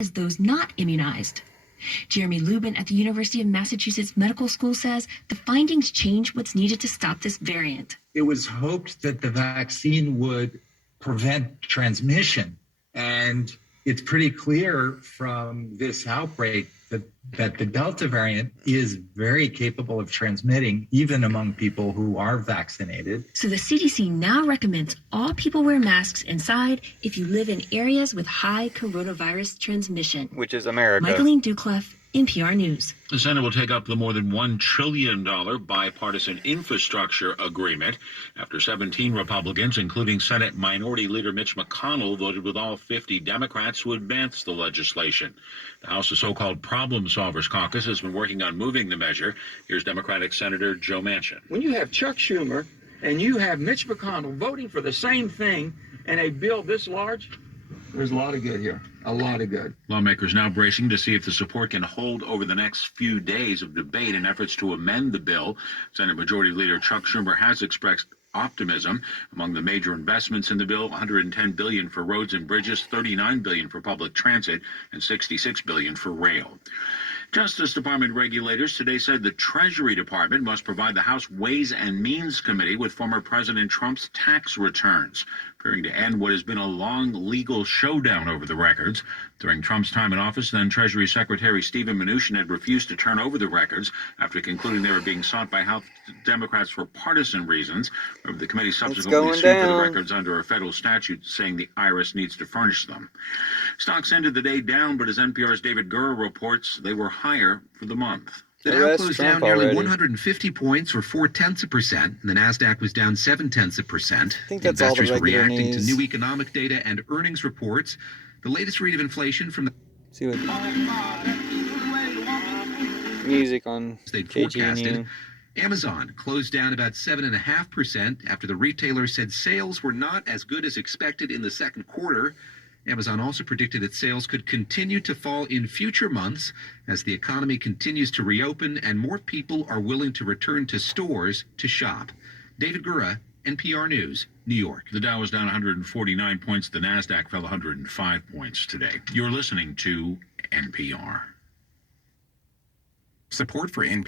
as those not immunized. Jeremy Lubin at the University of Massachusetts Medical School says the findings change what's needed to stop this variant. It was hoped that the vaccine would prevent transmission, and it's pretty clear from this outbreak that the Delta variant is very capable of transmitting even among people who are vaccinated. So the CDC now recommends all people wear masks inside if you live in areas with high coronavirus transmission. Which is America. Michaeline Ducliffe, NPR News. The Senate will take up the more than $1 trillion bipartisan infrastructure agreement after 17 Republicans, including Senate Minority Leader Mitch McConnell, voted with all 50 Democrats to advance the legislation. The House's so-called Problem Solvers Caucus has been working on moving the measure. Here's Democratic Senator Joe Manchin. When you have Chuck Schumer and you have Mitch McConnell voting for the same thing in a bill this large, there's a lot of good here. A lot of good. Lawmakers now bracing to see if the support can hold over the next few days of debate in efforts to amend the bill. Senate Majority Leader Chuck Schumer has expressed optimism. Among the major investments in the bill, $110 billion for roads and bridges, $39 billion for public transit, and $66 billion for rail. Justice Department regulators today said the Treasury Department must provide the House Ways and Means Committee with former President Trump's tax returns, appearing to end what has been a long legal showdown over the records. During Trump's time in office, then Treasury Secretary Steven Mnuchin had refused to turn over the records after concluding they were being sought by House Democrats for partisan reasons. The committee subsequently sued for the records under a federal statute, saying the IRS needs to furnish them. Stocks ended the day down, but as NPR's David Gura reports, they were higher for the month. The Dow closed down nearly 150 points, or 0.4%, and the Nasdaq was down 0.7%. I think that's Investors all the were reacting news. to new economic data and earnings reports. The latest rate of inflation from the See what music on they KG forecasted. Amazon closed down about 7.5% after the retailer said sales were not as good as expected in the second quarter. Amazon also predicted that sales could continue to fall in future months as the economy continues to reopen and more people are willing to return to stores to shop. David Gura, NPR News, New York. The Dow was down 149 points. The Nasdaq fell 105 points today. You're listening to NPR. Support for NPR